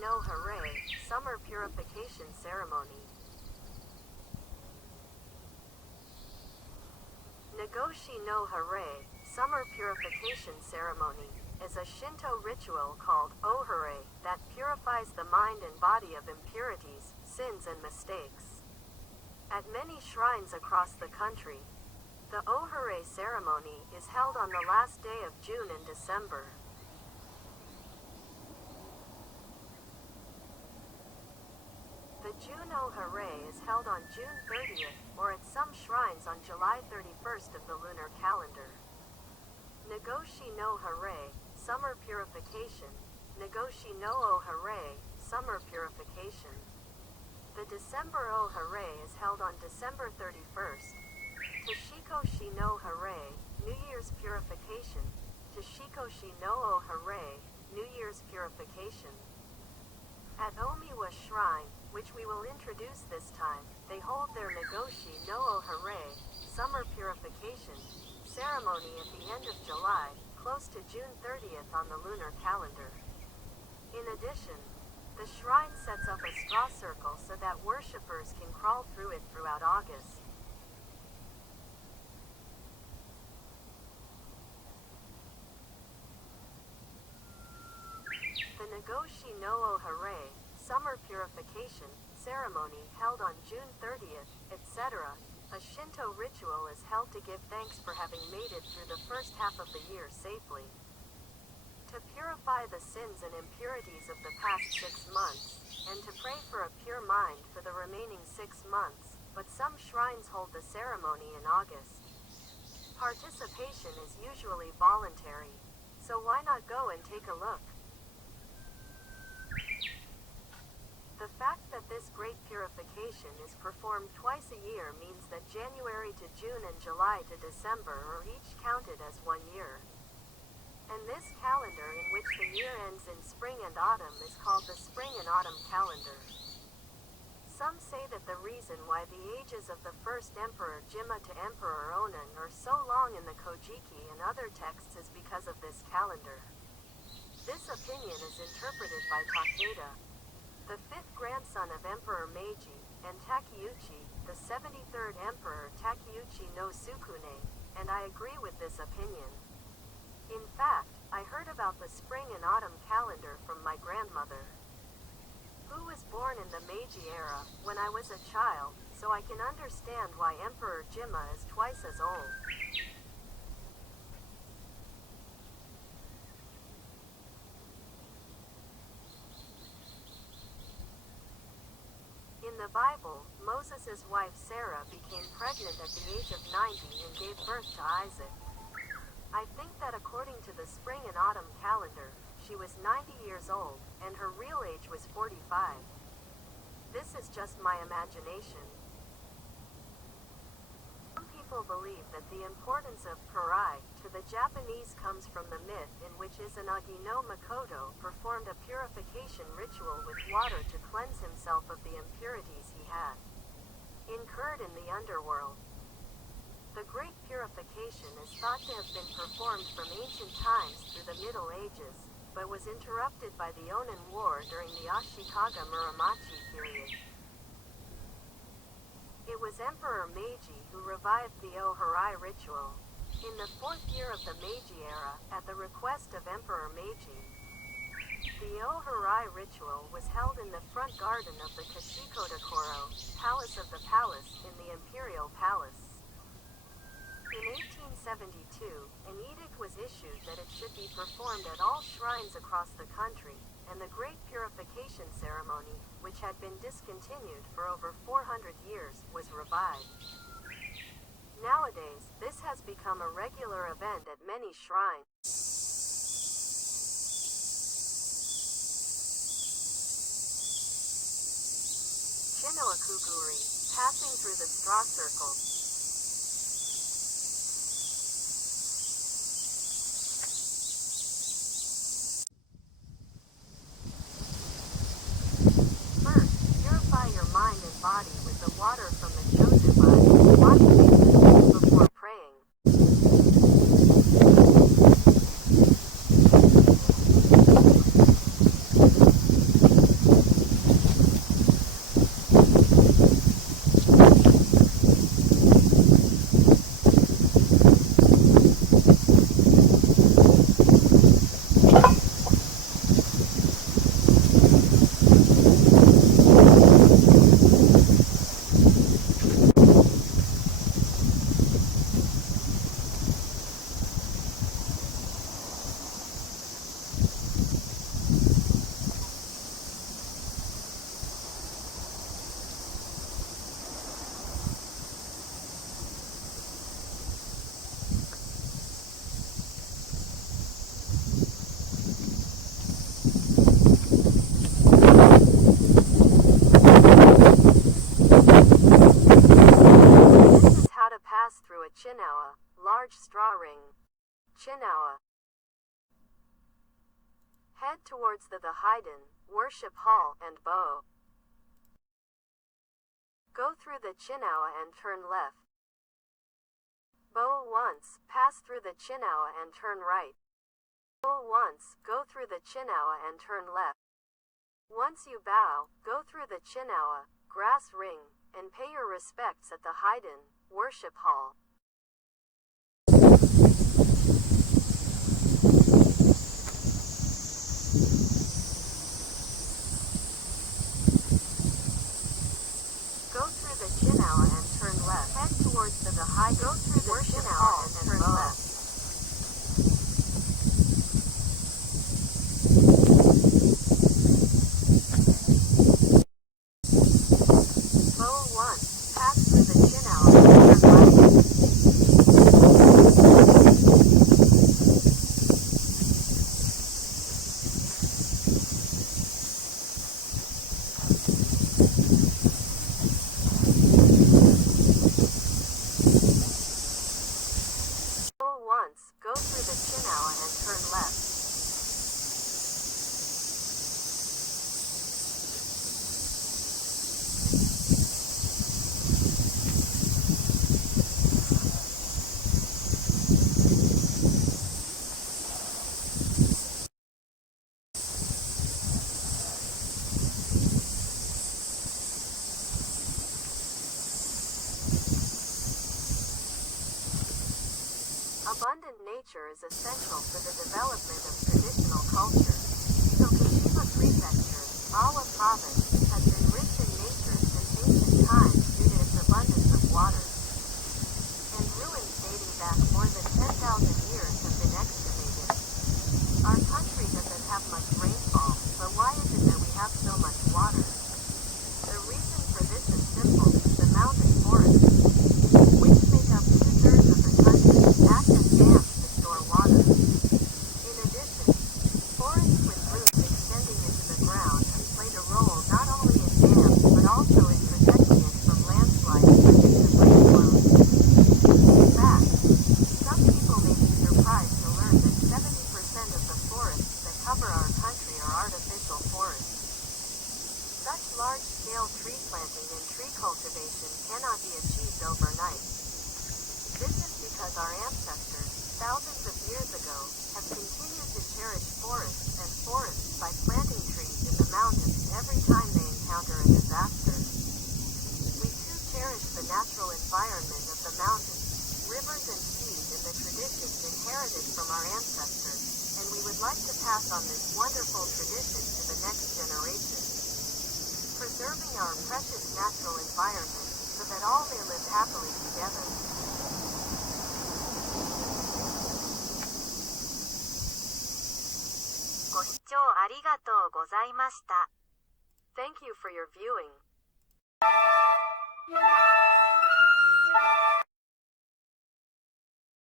no Hare, Summer Purification Ceremony. Nagoshi no Hare, Summer Purification Ceremony, is a Shinto ritual called Ohare that purifies the mind and body of impurities, sins and mistakes. At many shrines across the country, the Ohare ceremony is held on the last day of June and December. The June Ohare is held on June 30th, or at some shrines on July 31st of the lunar calendar. Nagoshi no Hare, Summer Purification. Nagoshi no Ohare, Summer Purification. The December Ohare is held on December 31st. Toshikoshi no Hare, New Year's Purification. Toshikoshi no Ohare, New Year's Purification. At Omiwa Shrine, which we will introduce this time, they hold their Nagoshi no Ohare, Summer Purification, ceremony at the end of July, close to June 30th on the lunar calendar. In addition, the shrine sets up a straw circle so that worshippers can crawl through it throughout August. The Nagoshi no Ohare, Summer Purification, ceremony held on June 30th, etc. A Shinto ritual is held to give thanks for having made it through the first half of the year safely. To purify the sins and impurities of the past 6 months, and to pray for a pure mind for the remaining 6 months, but some shrines hold the ceremony in August. Participation is usually voluntary, so why not go and take a look? The fact that this great purification is performed twice a year means that January to June and July to December are each counted as 1 year. And this calendar in which the year ends in spring and autumn is called the Spring and Autumn Calendar. Some say that the reason why the ages of the first Emperor Jimmu to Emperor Onan are so long in the Kojiki and other texts is because of this calendar. This opinion is interpreted by Takeda, the 5th grandson of Emperor Meiji, and Takeuchi, the 73rd Emperor Takeuchi no Sukune, and I agree with this opinion. In fact, I heard about the spring and autumn calendar from my grandmother, who was born in the Meiji era, when I was a child, so I can understand why Emperor Jimmu is twice as old. In the Bible, Moses' wife Sarah became pregnant at the age of 90 and gave birth to Isaac. I think that according to the spring and autumn calendar, she was 90 years old, and her real age was 45. This is just my imagination. Some people believe that the importance of purify to the Japanese comes from the myth in which Izanagi no Makoto performed a purification ritual with water to cleanse himself of the impurities he had incurred in the underworld. The Great Purification is thought to have been performed from ancient times through the Middle Ages, but was interrupted by the Onin War during the Ashikaga Muromachi period. It was Emperor Meiji who revived the Ohare ritual. In the 4th year of the Meiji era, at the request of Emperor Meiji, the Ohare ritual was held in the front garden of the Kashikotakoro, Palace of the Palace, in the Imperial Palace. In 1872, an edict was issued that it should be performed at all shrines across the country, and the Great Purification Ceremony, which had been discontinued for over 400 years, was revived. Nowadays, this has become a regular event at many shrines. Chino Akuguri, passing through the straw circle. Mind and body with the water from the Jozuba. Wash faces before praying. Summerpurificationritual. Chinawa. Head towards the Haiden, worship hall, and bow. Go through the Chinawa and turn left. Bow once, pass through the Chinawa and turn right. Bow once, go through the Chinawa and turn left. Once you bow, go through the Chinawa, grass ring, and pay your respects at the Haiden, worship hall. Go through the Chinawa and turn left. Head towards the Haiden, go through the Chinawa and turn left. Go through the Chinawa and turn left. Abundant nature is essential for the development of traditional culture. Tokushima Prefecture, Awa Province, has been rich in nature since ancient times due to its abundance of water. And ruins dating back more than 10,000 years have been excavated. Our country doesn't have much rainfall, but why is it that we have so much water? The reason for this is simple: the mountain forests, which make up 2/3 of the country, act as dams to store water. In addition, forests with roots extending into the ground have played a role not only in dams but also in protecting it from landslides and debris flows. In fact, some people may be surprised to learn that 70% of the forests that cover our country are artificial forests. Such large-scale tree planting and tree cultivation cannot be achieved overnight. This is because our ancestors, thousands of years ago, have continued to cherish forests and forests by planting trees in the mountains every time they encounter a disaster. We too cherish the natural environment of the mountains, rivers and seas in the traditions inherited from our ancestors, and we would like to pass on this wonderful tradition to the next generation. Preserving our precious natural environment so that all may live happily together. Thank you for your viewing.